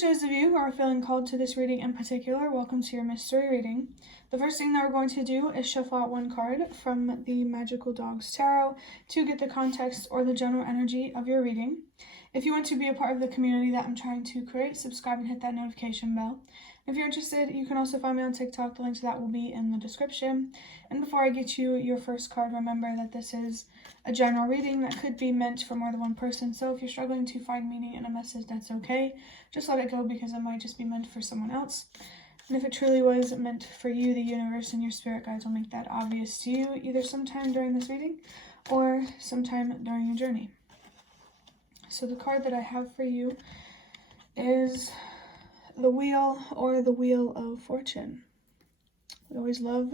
those of you who are feeling called to this reading in particular, welcome to your mystery reading. The first thing that we're going to do is shuffle out one card from the Magical Dogs Tarot to get the context or the general energy of your reading. If you want to be a part of the community that I'm trying to create, subscribe and hit that notification bell. If you're interested, you can also find me on TikTok. The link to that will be in the description. And before I get you your first card, remember that this is a general reading that could be meant for more than one person. So if you're struggling to find meaning in a message, that's okay. Just let it go because it might just be meant for someone else. And if it truly was meant for you, the universe and your spirit guides will make that obvious to you either sometime during this reading or sometime during your journey. So the card that I have for you is the Wheel or the Wheel of Fortune. I always love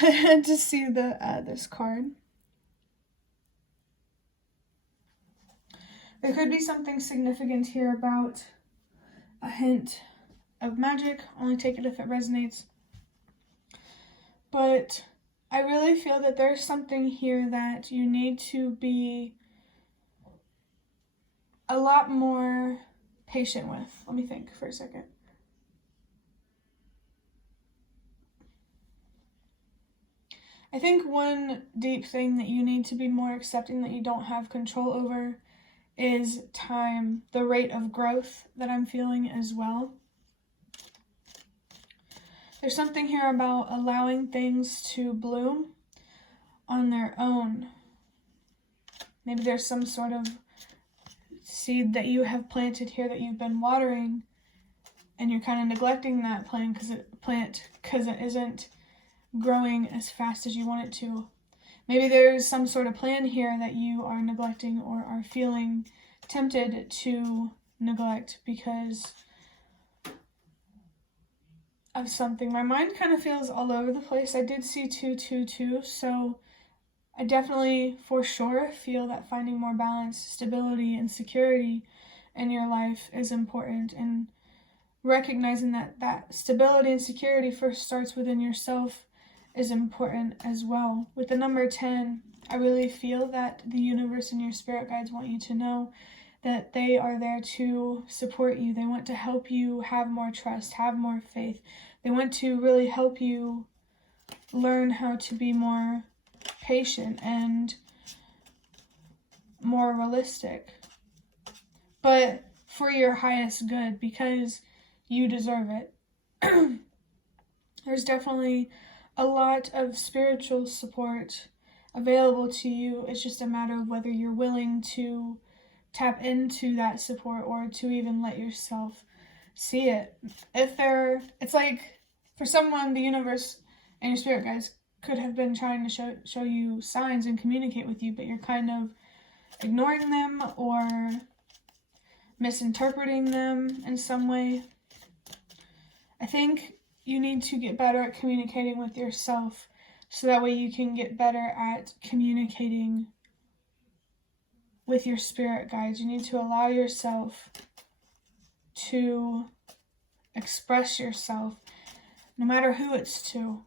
to see this card. There could be something significant here about a hint of magic. Only take it if it resonates. But I really feel that there's something here that you need to be a lot more patient with. Let me think for a second. I think one deep thing that you need to be more accepting that you don't have control over is time, the rate of growth that I'm feeling as well. There's something here about allowing things to bloom on their own. Maybe there's some sort of seed that you have planted here that you've been watering, and you're kind of neglecting that plant because it isn't growing as fast as you want it to. Maybe there's some sort of plan here that you are neglecting or are feeling tempted to neglect because of something. My mind kind of feels all over the place. I did see 222, so I definitely, for sure, feel that finding more balance, stability, and security in your life is important, and recognizing that stability and security first starts within yourself is important as well. With the number 10, I really feel that the universe and your spirit guides want you to know that they are there to support you. They want to help you have more trust, have more faith. They want to really help you learn how to be more patient and more realistic, but for your highest good, because you deserve it. There's definitely a lot of spiritual support available to you. It's just a matter of whether you're willing to tap into that support or to even let yourself see it. It's like for someone, the universe and your spirit guides could have been trying to show you signs and communicate with you, but you're kind of ignoring them or misinterpreting them in some way. I think you need to get better at communicating with yourself so that way you can get better at communicating with your spirit guides. You need to allow yourself to express yourself, no matter who it's to.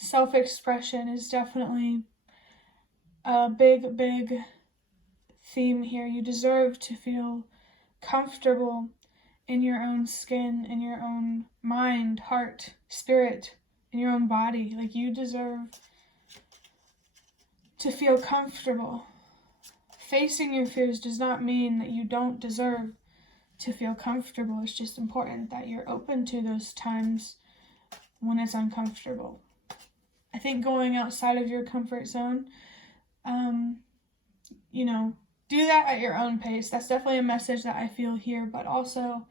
Self-expression is definitely a big, big theme here. You deserve to feel comfortable in your own skin, in your own mind, heart, spirit, in your own body. Like, you deserve to feel comfortable. Facing your fears does not mean that you don't deserve to feel comfortable. It's just important that you're open to those times when it's uncomfortable. I think going outside of your comfort zone, do that at your own pace. That's definitely a message that I feel here, but also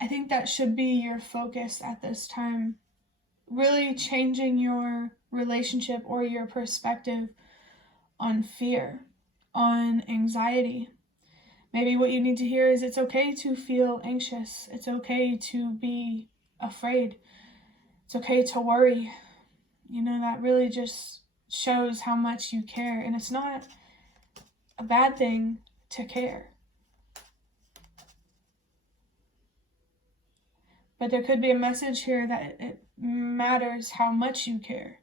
I think that should be your focus at this time. Really changing your relationship or your perspective on fear, on anxiety. Maybe what you need to hear is it's okay to feel anxious. It's okay to be afraid. It's okay to worry. That really just shows how much you care. And it's not a bad thing to care. But there could be a message here that it matters how much you care.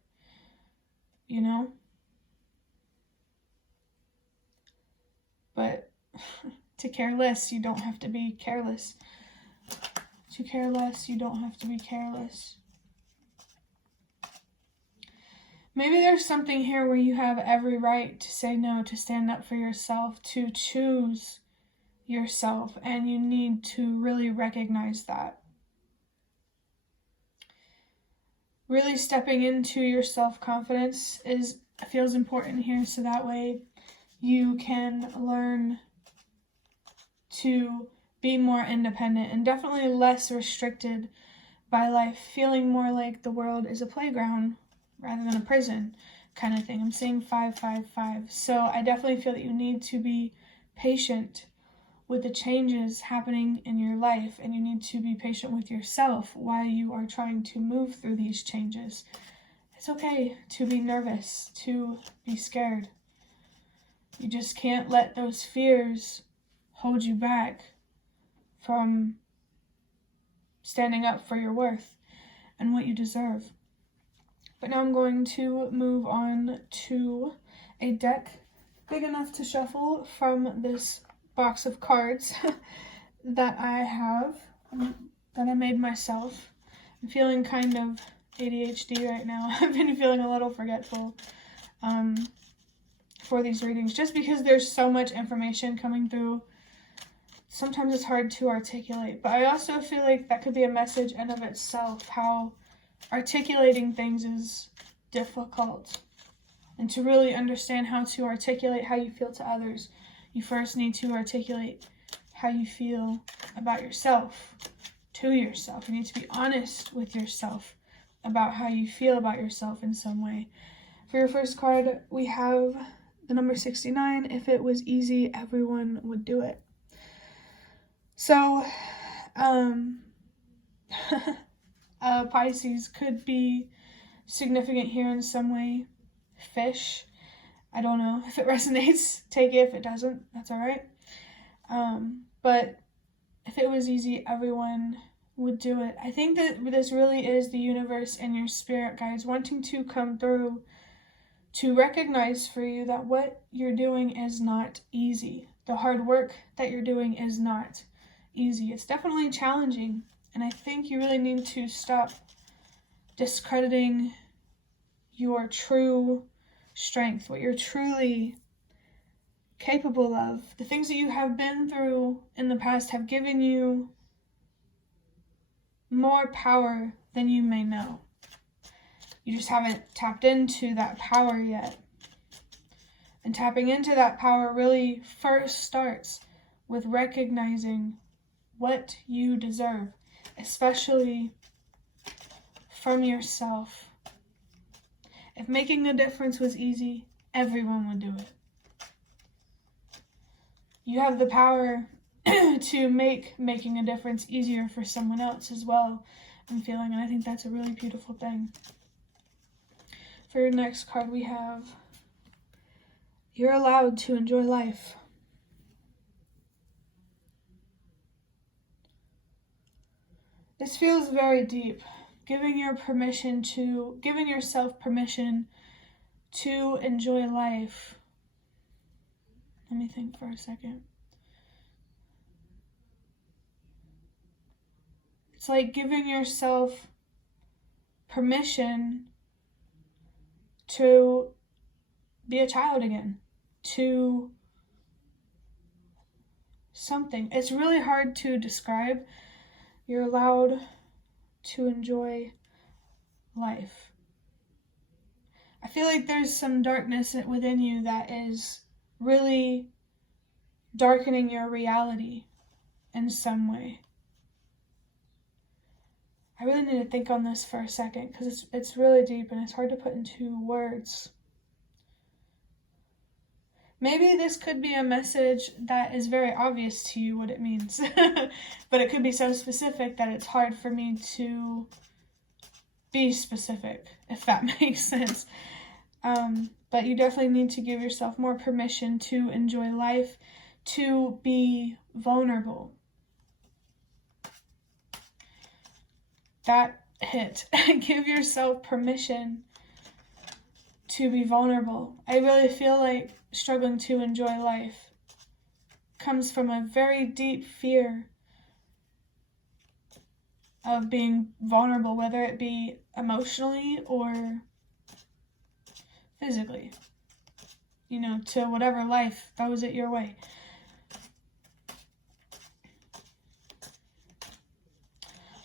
But To care less, you don't have to be careless. To care less, you don't have to be careless. Maybe there's something here where you have every right to say no, to stand up for yourself, to choose yourself, and you need to really recognize that. Really stepping into your self-confidence feels important here, so that way you can learn to be more independent and definitely less restricted by life, feeling more like the world is a playground rather than a prison kind of thing. I'm saying 5, 5, 5. So I definitely feel that you need to be patient with the changes happening in your life, and you need to be patient with yourself while you are trying to move through these changes. It's okay to be nervous, to be scared. You just can't let those fears hold you back from standing up for your worth and what you deserve. But now I'm going to move on to a deck big enough to shuffle from this box of cards that I have, that I made myself. I'm feeling kind of ADHD right now. I've been feeling a little forgetful for these readings, just because there's so much information coming through. Sometimes it's hard to articulate, but I also feel like that could be a message in of itself, how articulating things is difficult. And to really understand how to articulate how you feel to others, you first need to articulate how you feel about yourself to yourself. You need to be honest with yourself about how you feel about yourself in some way. For your first card, we have the number 69. If it was easy, everyone would do it. So, Pisces could be significant here in some way. Fish, I don't know if it resonates. Take it. If it doesn't, that's all right. But if it was easy, everyone would do it. I think that this really is the universe and your spirit guides wanting to come through to recognize for you that what you're doing is not easy. The hard work that you're doing is not easy. It's definitely challenging. And I think you really need to stop discrediting your true strength, what you're truly capable of. The things that you have been through in the past have given you more power than you may know. You just haven't tapped into that power yet. And tapping into that power really first starts with recognizing what you deserve, especially from yourself. If making a difference was easy, everyone would do it. You have the power to make making a difference easier for someone else as well, I'm feeling, and I think that's a really beautiful thing. For your next card, we have, you're allowed to enjoy life. This feels very deep. Giving yourself permission to enjoy life. Let me think for a second. It's like giving yourself permission to be a child again, to something. It's really hard to describe. You're allowed to enjoy life. I feel like there's some darkness within you that is really darkening your reality in some way. I really need to think on this for a second because it's really deep and it's hard to put into words. Maybe this could be a message that is very obvious to you what it means, but it could be so specific that it's hard for me to be specific, if that makes sense. But you definitely need to give yourself more permission to enjoy life, to be vulnerable. That hit. Give yourself permission to be vulnerable. I really feel like struggling to enjoy life comes from a very deep fear of being vulnerable, whether it be emotionally or physically, to whatever life throws it your way.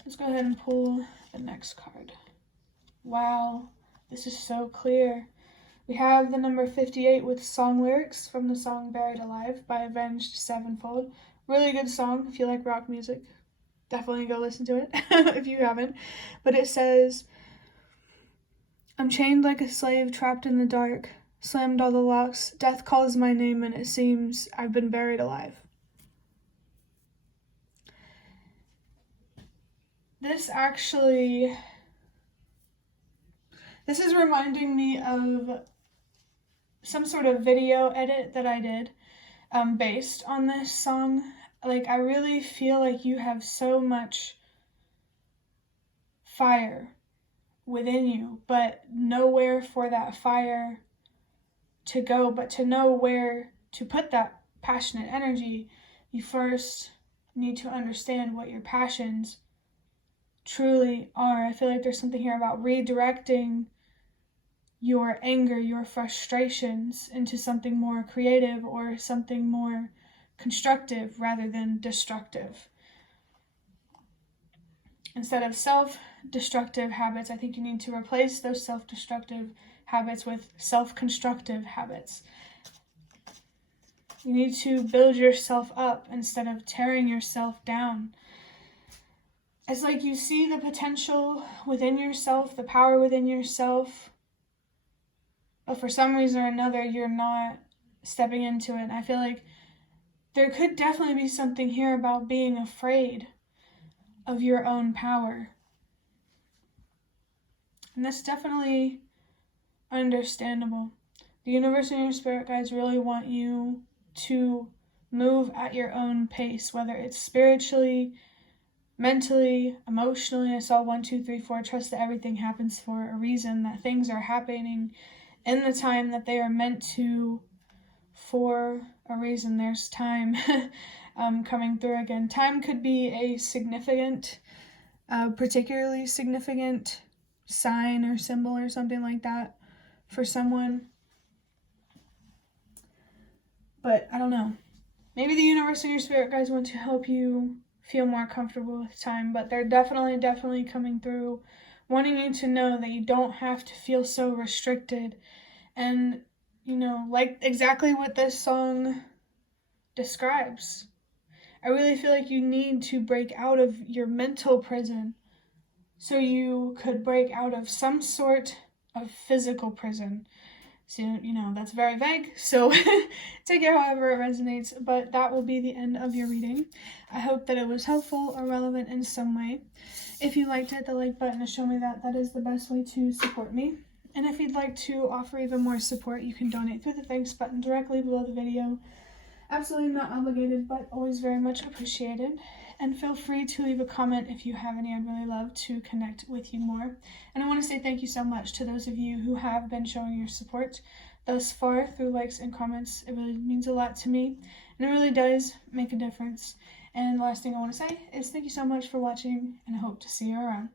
Let's go ahead and pull the next card. Wow, this is so clear. We have the number 58 with song lyrics from the song Buried Alive by Avenged Sevenfold. Really good song if you like rock music. Definitely go listen to it if you haven't. But it says, I'm chained like a slave trapped in the dark, slammed all the locks, death calls my name and it seems I've been buried alive. This is reminding me of some sort of video edit that I did based on this song. Like, I really feel like you have so much fire within you, but nowhere for that fire to go. But to know where to put that passionate energy, you first need to understand what your passions truly are. I feel like there's something here about redirecting your anger, your frustrations into something more creative or something more constructive rather than destructive. Instead of self-destructive habits, I think you need to replace those self-destructive habits with self-constructive habits. You need to build yourself up instead of tearing yourself down. It's like you see the potential within yourself, the power within yourself, but for some reason or another, you're not stepping into it. And I feel like there could definitely be something here about being afraid of your own power. And that's definitely understandable. The universe and your spirit guides really want you to move at your own pace, whether it's spiritually, mentally, emotionally. I saw 1, 2, 3, 4. Trust that everything happens for a reason, that things are happening in the time that they are meant to for a reason. There's time coming through again. Time could be a significant, particularly significant sign or symbol or something like that for someone. But I don't know. Maybe the universe and your spirit guides want to help you feel more comfortable with time, but they're definitely coming through, wanting you to know that you don't have to feel so restricted. And, like exactly what this song describes. I really feel like you need to break out of your mental prison so you could break out of some sort of physical prison. So, that's very vague, so take it however it resonates, but that will be the end of your reading. I hope that it was helpful or relevant in some way. If you liked it, the like button to show me that is the best way to support me. And if you'd like to offer even more support, you can donate through the thanks button directly below the video. Absolutely not obligated, but always very much appreciated. And feel free to leave a comment if you have any. I'd really love to connect with you more. And I want to say thank you so much to those of you who have been showing your support thus far through likes and comments. It really means a lot to me, and it really does make a difference. And the last thing I want to say is thank you so much for watching, and I hope to see you around.